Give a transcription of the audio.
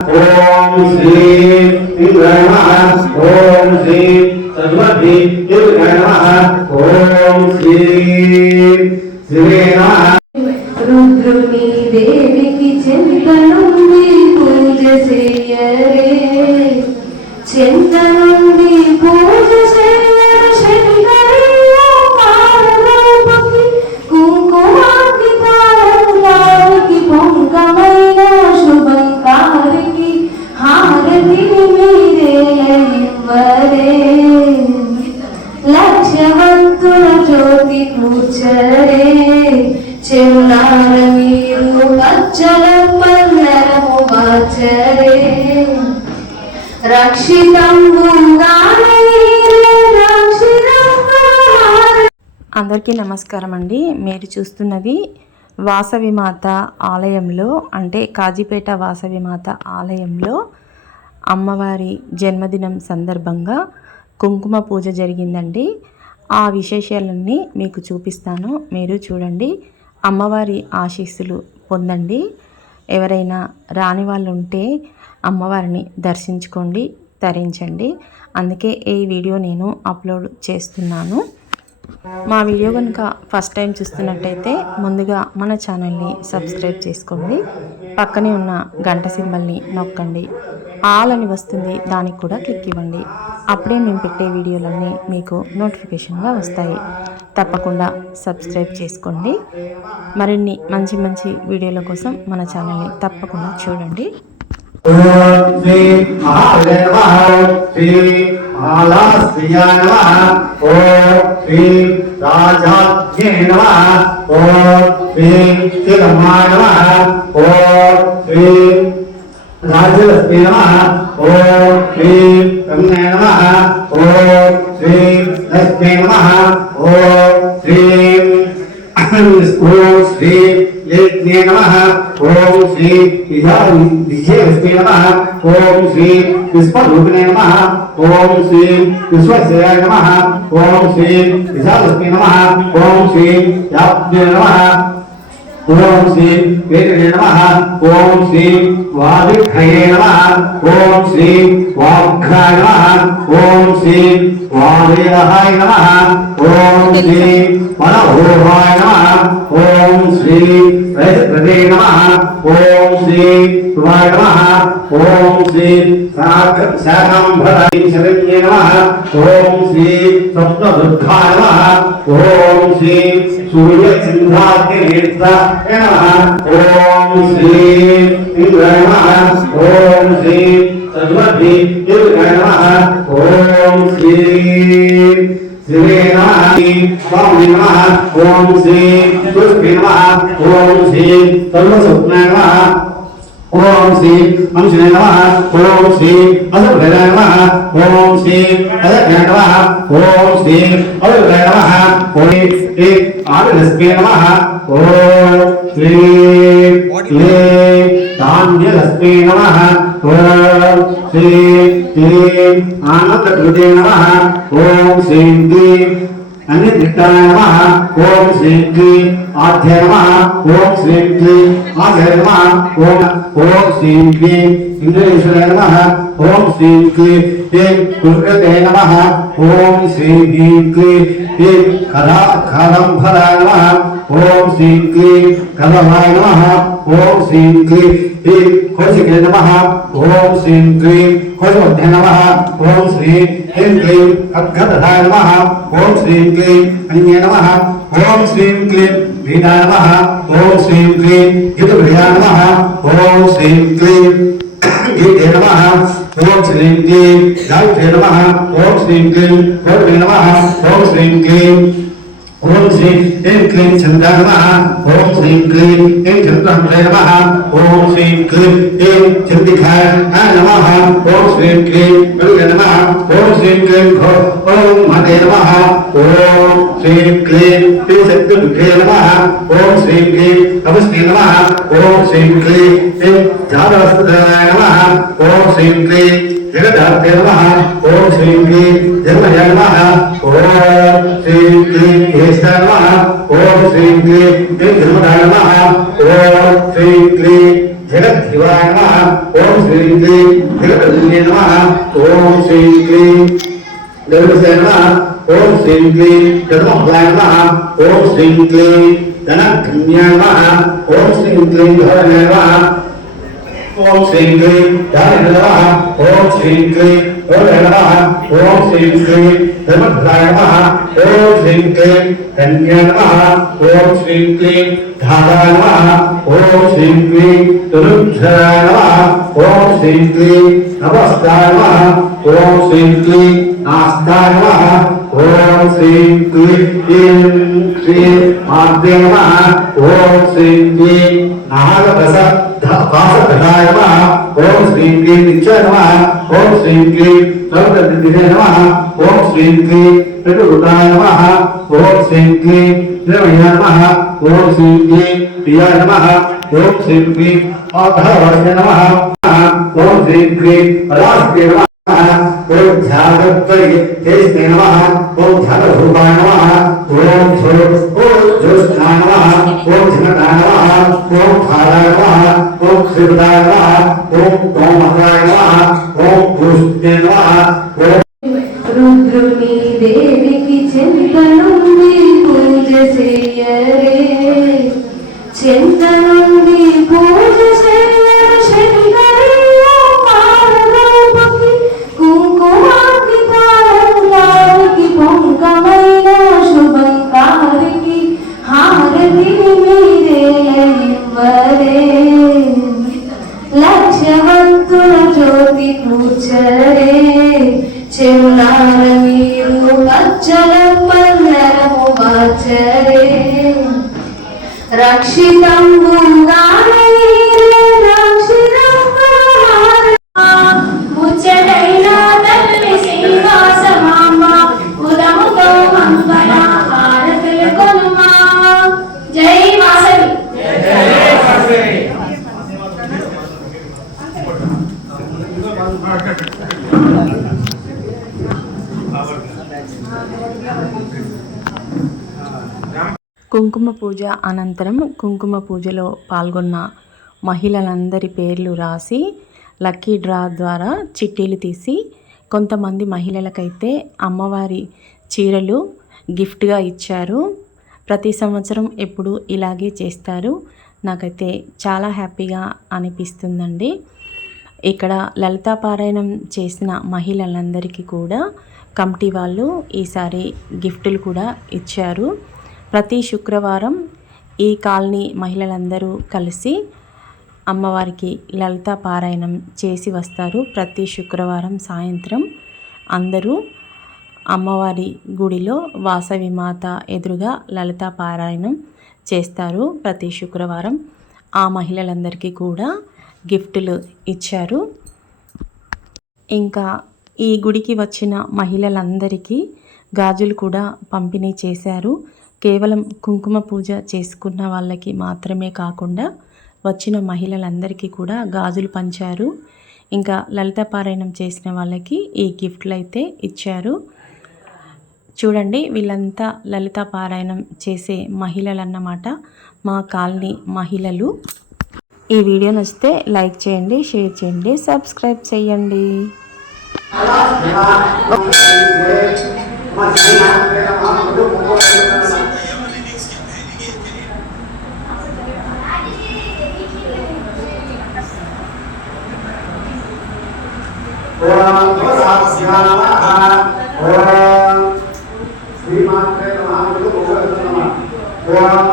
ఓం శ్రీ ఇంద్రాయ నమః ఓం శ్రీ సద్వద్ది దుర్గాయ నమః ఓం శ్రీ శ్రీ నమః రుద్రుని దేవికి చింతనుంది పూజ చేయరే చింతనుంది అందరికీ నమస్కారం అండి మీరు చూస్తున్నది వాసవి మాత ఆలయంలో అంటే కాజీపేట వాసవి మాత ఆలయంలో అమ్మవారి జన్మదినం సందర్భంగా కుంకుమ పూజ జరిగిందండి. ఆ విశేషాలన్నీ మీకు చూపిస్తాను. మీరు చూడండి. అమ్మవారి ఆశీస్సులు పొందండి. ఎవరైనా రాని వాళ్ళు ఉంటే అమ్మవారిని దర్శించుకోండి తరించండి. అందుకే ఈ వీడియో నేను అప్లోడ్ చేస్తున్నాను. మా వీడియో కనుక ఫస్ట్ టైం చూస్తున్నట్టయితే ముందుగా మన ఛానల్ని సబ్స్క్రైబ్ చేసుకోండి. పక్కనే ఉన్న గంట సింబల్ని నొక్కండి. ఆల్ అని వస్తుంది దానికి కూడా క్లిక్ ఇవ్వండి. అప్పుడే మేము పెట్టే వీడియోలన్నీ మీకు నోటిఫికేషన్గా వస్తాయి. తప్పకుండా సబ్స్క్రైబ్ చేసుకోండి. మరిన్ని మంచి మంచి వీడియోల కోసం మన ఛానల్ని తప్పకుండా చూడండి. శ్రీ మహాలయ శ్రీ మహాలాస్త్రియాయ నమః ఓం శ్రీ రాజాజ్ఞే నమః ఓం శ్రీ చిరమాయ నమః ఓం శ్రీ రాజలక్ష్మీ నమః ఓం శ్రీ శ్రీ లక్ష్మీ శ్రీ ఓం శ్రీ యజ్ఞే నమః ఓం శ్రీ విజయలక్ష్మీ నమః ఓం శ్రీ విశ్వరూపిణే నమః ఓం శ్రీ విశ్వసేయాయ నమః ఓం శ్రీ విశాలక్ష్మీ నమః ఓం శ్రీ యాజ్ఞే నమః ఓం శ్రీ వేదనే నమ ఓం శ్రీ వాదిఖయే నమ ఓం శ్రీ వాగ్ఘాయ నమ ఓం శ్రీ వాదేహాయ నమ ఓం శ్రీ మనోహరాయ నమ ఓం శ్రీ వైద్యప్రదే నమ ఓం శ్రీ శివాయ నమః ఓం శ్రీ శాకంభరాయ శరణ్యే నమః ఓం శ్రీ స్వప్నదుర్గాయ నమః ఓం శ్రీ సూర్య సింహాగ్నేత్రాయ ఓం శ్రీ ఇంద్రాయ నమః ఓం శ్రీ సరస్వతి దుర్గాయ నమః ఓం శ్రీ శ్రీ స్వామి నమః ఓం శ్రీ దుర్గే నమః ఓం శ్రీ సర్వస్వప్నాయ నమః ఓం శ్రీ అంశనే నమః ఓం శ్రీ అసుభ్రదాయ నమః ఓం శ్రీ అదజ్ఞాయ నమః ఓం శ్రీ అదుర్గాయ నమః ఓం శ్రీ ఆదిలక్ష్మీ నమః ఓం శ్రీ లే ధాన్యలక్ష్మీ నమః ఓం శ్రీ శ్రీ ఆనందకృతే నమ ఓం శ్రీ ఓం శ్రీం క్లీం ఆధ్య ఓం శ్రీం క్లీం ఆధ్య ఓం ఓం శ్రీం క్లీం ఇంద్రేశ్వర నమ ఓం శ్రీం క్లీం ఏం దుర్గతే నమ ఓం శ్రీం హ్రీం క్లీం హ్రీం కథా కదంభరాయ నమ ఓం శ్రీం క్లీం కదమాయ నమ ఓం శ్రీం క్లీం ఏం కౌశికే నమ ఓం శ్రీం క్లీం కౌశమధ్య నమ ఓం శ్రీం హ్రీం క్లీం ఖడ్గదధాయ నమ ఓం శ్రీం క్లీం అన్యే నమ ఓం శ్రీం క్లీం వీణాయ నమ ఓం శ్రీం క్లీం. హితప్రియాయ నమః ఓం శ్రీం క్లీం. గీతే నమః ఓం శ్రీం క్లీం. గాయత్రే నమః ఓం శ్రీం క్లీం. ఓం శ్రీం క్లీం. ఓం శ్రీ ఏం క్లీం చంద్ర నమ ఓం శ్రీ క్లీం ఏం చంద్రాయ నమ ఓం శ్రీ క్లీం ఏం చంద్రికాయ నమ ఓం శ్రీ క్లీం గరుడ నమ ఓం శ్రీ క్లీం ఘో ఓం మదే నమ ఓం శ్రీ క్లీం శ్రీ శక్తి నమ ఓం శ్రీ క్లీం నమస్తే నమ ఓం శ్రీ క్లీం ఏం ఓం శ్రీం క్లీ జగదార్థే నమః ఓం శ్రీం క్లీ జన్మజ నమః ఓం శ్రీం క్లీం జ్యేష్ఠాయ నమః ఓం శ్రీం క్లీం జన్మదాయ నమః ఓం శ్రీం క్లీం జగద్ధివాయ నమః ఓం శ్రీం క్లీం జగద్వల్ల్యే నమః ఓం శ్రీం క్లీం జగద్వల్ల్యే నమః ఓం శ్రీం ఓం శ్రీం ధనకన్యాయ ఓం శ్రీం ఓం శ్రీం క్లీం ధారణ నమః ఓం శ్రీం క్లీం ధరణాయ నమః ఓం శ్రీం క్లీం ధర్మధ్రాయ నమః ఓం శ్రీం క్లీం కన్యాయ నమః ఓం శ్రీం క్లీం ధారాయ నమః ఓం శ్రీం క్లీం తురుధ్రాయ నమః ఓం శ్రీం క్లీం నమస్తాయ నమః ఓం శ్రీం క్లీం నాస్తాయ నమః ఓం శ్రీం క్లీం క్లీం శ్రీం మాద్రే నమః ఓం శ్రీం క్లీం నాగదశ వాసకటాయ నమః ఓం శ్రీం క్లీం నిత్యాయ నమః ఓం శ్రీం క్లీం సర్వదిదే నమః ఓం శ్రీం క్లీం ప్రటురుదాయ నమః ఓం శ్రీం క్లీం నిరమయ నమః ఓం శ్రీం క్లీం ప్రియాయ నమః ఓం శ్రీం క్లీం మాధవాయ నమః ఓం శ్రీం క్లీం పరాస్తే నమః ఓం ధ్యానత్వయ తేస్మే నమః ఓం ధ్యానరూపాయ నమః ఓం జ్యో ఓం జ్యోత్స్నాయ ఓం ధినకాయ ఓం ఖారాయ ఓం క్షిప్తాయ ఓం గోమహాయ రుద్రుని దేవికి పూజ చేయరే చింత రక్షితంబుగా కుంకుమ పూజ అనంతరం కుంకుమ పూజలో పాల్గొన్న మహిళలందరి పేర్లు రాసి లక్కీ డ్రా ద్వారా చిట్టీలు తీసి కొంతమంది మహిళలకైతే అమ్మవారి చీరలు గిఫ్ట్గా ఇచ్చారు. ప్రతి సంవత్సరం ఎప్పుడు ఇలాగే చేస్తారు. నాకైతే చాలా హ్యాపీగా అనిపిస్తుందండి. ఇక్కడ లలితా పారాయణం చేసిన మహిళలందరికీ కూడా కమిటీ వాళ్ళు ఈసారి గిఫ్టులు కూడా ఇచ్చారు. ప్రతి శుక్రవారం ఈ కాలనీ మహిళలందరూ కలిసి అమ్మవారికి లలిత పారాయణం చేసి వస్తారు. ప్రతి శుక్రవారం సాయంత్రం అందరూ అమ్మవారి గుడిలో వాసవి మాత ఎదురుగా లలిత పారాయణం చేస్తారు. ప్రతి శుక్రవారం ఆ మహిళలందరికీ కూడా గిఫ్టులు ఇచ్చారు. ఇంకా ఈ గుడికి వచ్చిన మహిళలందరికీ గాజులు కూడా పంపిణీ చేశారు. కేవలం కుంకుమ పూజ చేసుకున్న వాళ్ళకి మాత్రమే కాకుండా వచ్చిన మహిళలందరికీ కూడా గాజులు పంచారు. ఇంకా లలిత పారాయణం చేసిన వాళ్ళకి ఈ గిఫ్ట్లు అయితే ఇచ్చారు. చూడండి వీళ్ళంతా లలిత పారాయణం చేసే మహిళలు అన్నమాట మా కాలనీ మహిళలు. ఈ వీడియో నచ్చితే లైక్ చేయండి షేర్ చేయండి సబ్స్క్రైబ్ చేయండి. శ్రీమాత్రే నమః. ఓం